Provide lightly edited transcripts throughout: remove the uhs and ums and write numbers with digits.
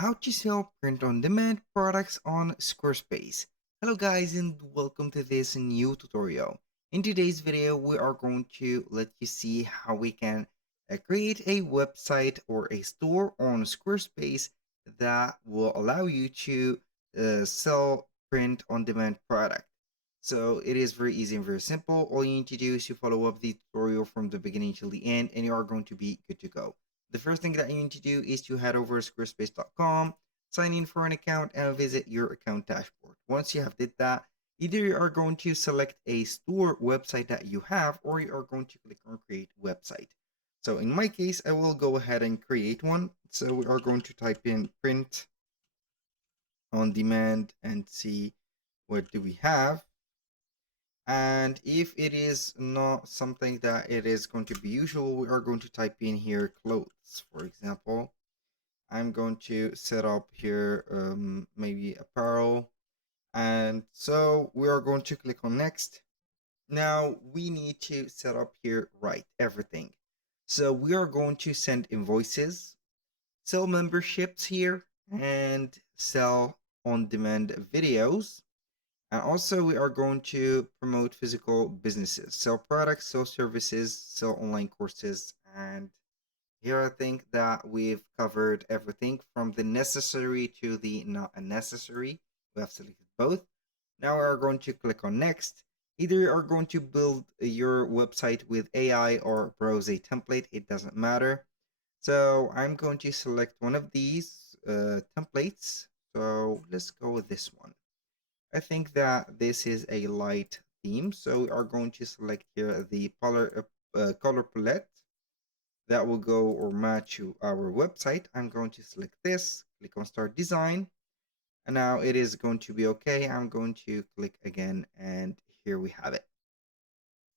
how to sell print-on-demand products on Squarespace. Hello guys and welcome to this new tutorial. In today's video, we are going to let you see how we can create a website or a store on Squarespace that will allow you to sell print-on-demand product. So it is very easy and very simple. All you need to do is to follow up the tutorial from the beginning till the end and you are going to be good to go. The first thing that you need to do is to head over to squarespace.com, sign in for an account, and visit your account dashboard. Once you have did that, either you are going to select a store website that you have, or you are going to click on create website. So in my case, I will go ahead and create one. So we are going to type in print on demand and see what do we have. And if it is not something that it is going to be usual, we are going to type in here clothes, for example. I'm going to set up here maybe apparel. And so we are going to click on next. Now we need to set up here right everything. So we are going to send invoices, sell memberships here, and sell on-demand videos. And also we are going to promote physical businesses, sell products, sell services, sell online courses. And here I think that we've covered everything from the necessary to the not unnecessary. We have selected both. Now we are going to click on next. Either you are going to build your website with AI or browse a template, it doesn't matter. So I'm going to select one of these templates. So let's go with this one. I think that this is a light theme, so we are going to select here the color palette that will go or match to our website. I'm going to select this, click on start design, and now it is going to be okay. I'm going to click again, and here we have it.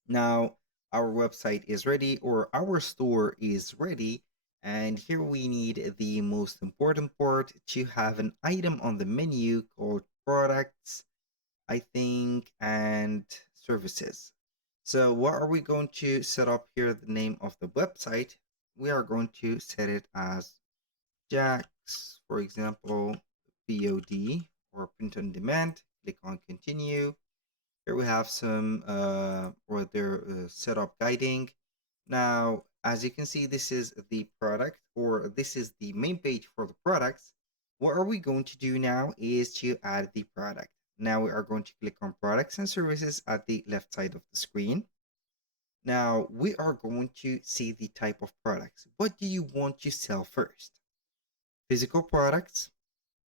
Now our website is ready, or our store is ready, and here we need the most important part, to have an item on the menu called products, I think, and services. So what are we going to set up here? The name of the website, we are going to set it as Jax, for example, POD, or print on demand. Click on continue. Here we have some or their setup guiding. Now, as you can see, this is the product, or this is the main page for the products. What are we going to do now is to add the product. Now we are going to click on products and services at the left side of the screen. Now we are going to see the type of products. What do you want to sell first? Physical products,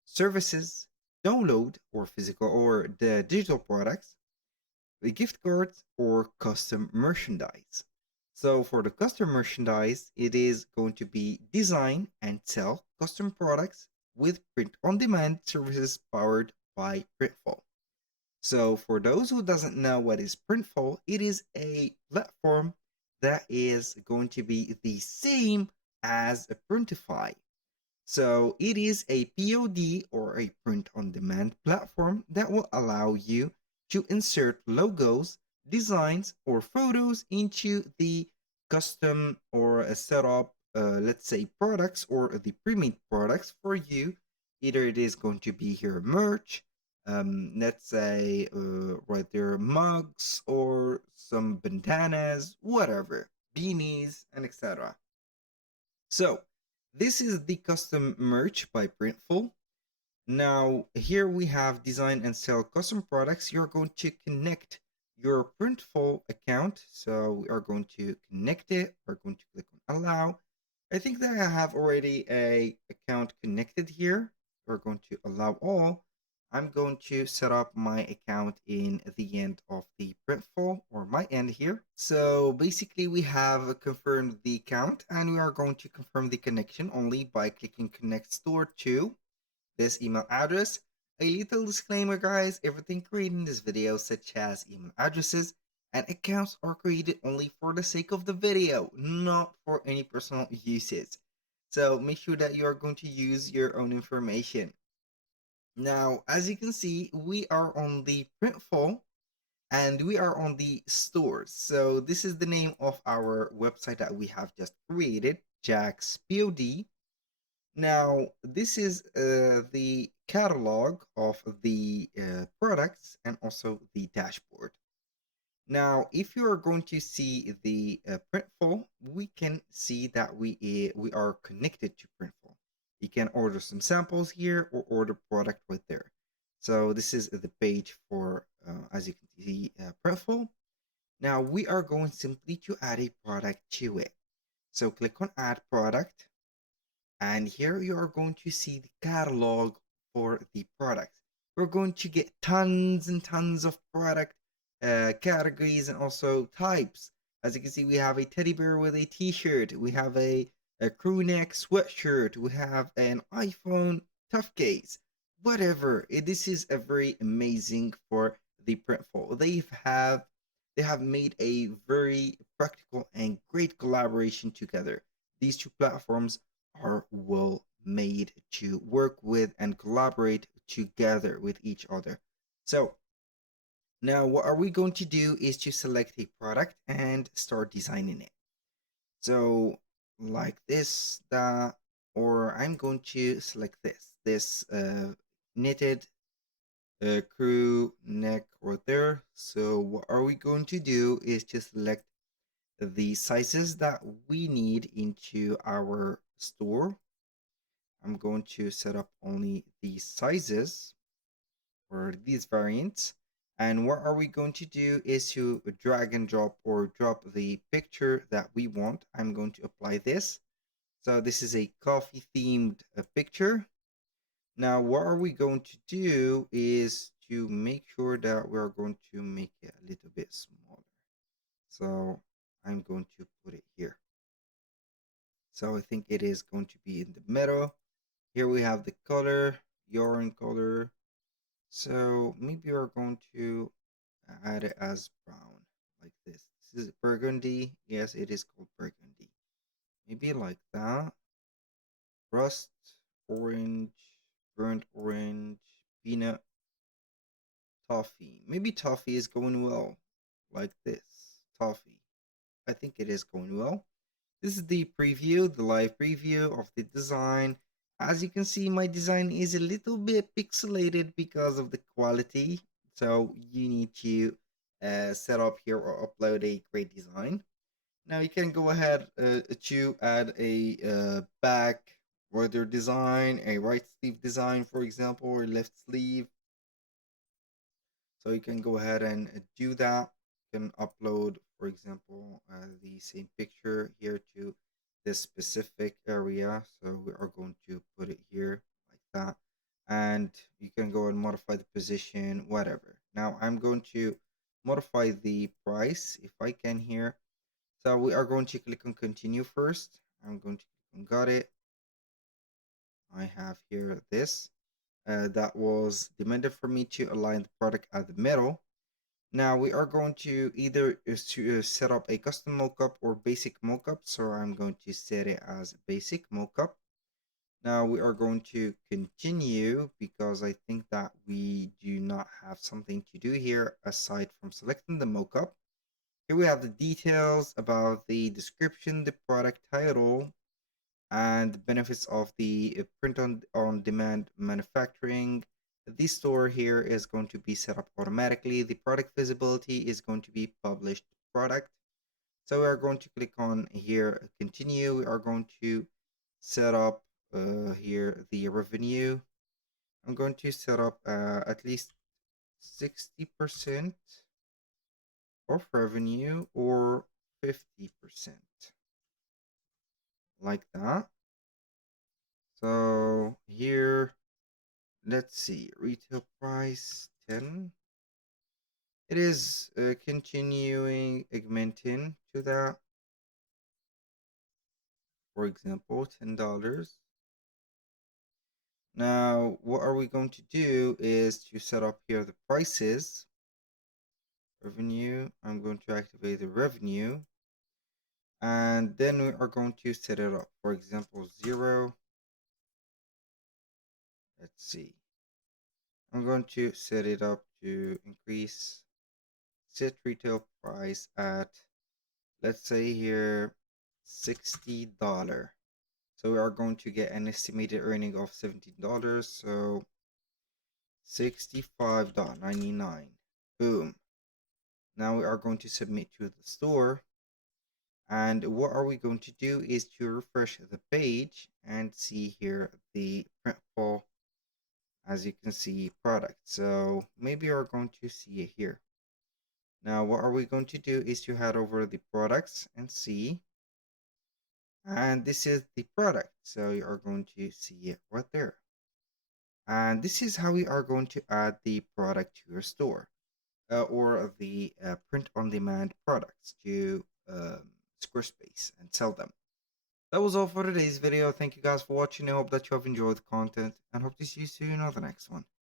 services, download or physical or the digital products, the gift cards, or custom merchandise. So for the custom merchandise, it is going to be design and sell custom products with print-on-demand services powered by Printful. So for those who doesn't know what is Printful, it is a platform that is going to be the same as a Printify. So it is a POD, or a print-on-demand platform, that will allow you to insert logos, designs, or photos into the custom or a setup, let's say products or the pre-made products for you. Either it is going to be here merch, let's say right there mugs or some bandanas, whatever, beanies, and etc. So this is the custom merch by Printful. Now here we have design and sell custom products. You're going to connect your Printful account. So we are going to connect it. We're going to click on allow. I think that I have already a account connected here. We're going to allow all. I'm going to set up my account in the end of the Printful, or my end here. So basically we have confirmed the account, and we are going to confirm the connection only by clicking connect store to this email address. A little disclaimer guys, everything created in this video, such as email addresses and accounts, are created only for the sake of the video, not for any personal uses. So make sure that you are going to use your own information. Now, as you can see, we are on the Printful and we are on the stores. So this is the name of our website that we have just created, Jax POD. Now, this is the catalog of the products and also the dashboard. Now, if you are going to see the Printful, we can see that we are connected to Printful. You can order some samples here or order product right there. So this is the page for, as you can see, Printful. Now we are going simply to add a product to it. So click on Add Product, and here you are going to see the catalog for the products. We're going to get tons and tons of product categories and also types. As you can see, we have a teddy bear with a t-shirt, we have a crew neck sweatshirt, we have an iPhone tough case, whatever. This is a very amazing for the Printful. They have made a very practical and great collaboration together. These two platforms are well made to work with and collaborate together with each other. So now what are we going to do is to select a product and start designing it. So like this, that, or I'm going to select this knitted crew neck right there. So what are we going to do is to select the sizes that we need into our store. I'm going to set up only these sizes for these variants. And what are we going to do is to drag and drop or drop the picture that we want. I'm going to apply this. So this is a coffee themed picture. Now, what are we going to do is to make sure that we're going to make it a little bit smaller. So I'm going to put it here. So I think it is going to be in the middle. Here we have the color, yarn color. So maybe we're going to add it as brown, like this. This is burgundy. Yes, it is called burgundy. Maybe like that. Rust, orange, burnt orange, peanut, toffee. Maybe toffee is going well, like this. Toffee. I think it is going well. This is the preview, the live preview of the design. As you can see, my design is a little bit pixelated because of the quality. So you need to set up here or upload a great design. Now you can go ahead to add a back border design, a right sleeve design, for example, or left sleeve. So you can go ahead and do that. You can upload, for example, the same picture here to this specific area. So we are going to put it here like that. And you can go and modify the position, whatever. Now I'm going to modify the price if I can here. So we are going to click on continue first. I'm going to click on got it. I have here this. That was demanded for me to align the product at the middle. Now we are going to either set up a custom mockup or basic mockup. So I'm going to set it as basic mockup. Now we are going to continue because I think that we do not have something to do here aside from selecting the mockup. Here we have the details about the description, the product title, and the benefits of the print on demand manufacturing. The store here is going to be set up automatically. The product visibility is going to be published product. So we are going to click on here, continue. We are going to set up here the revenue. I'm going to set up at least 60% of revenue or 50%, like that. So here, let's see, retail price 10. It is continuing augmenting to that. For example, $10. Now, what are we going to do is to set up here the prices. Revenue, I'm going to activate the revenue. And then we are going to set it up. For example, 0. Let's see. I'm going to set it up to increase set retail price at, let's say here, $60. So we are going to get an estimated earning of $17. So 65.99. Boom. Now we are going to submit to the store. And what are we going to do is to refresh the page and see here the printful, as you can see, product. So maybe you're going to see it here. Now what are we going to do is to head over the products and see, and this is the product. So you are going to see it right there. And this is how we are going to add the product to your store, or the print on demand products to Squarespace and sell them. That was all for today's video. Thank you guys for watching. I hope that you have enjoyed the content and hope to see you soon on the next one.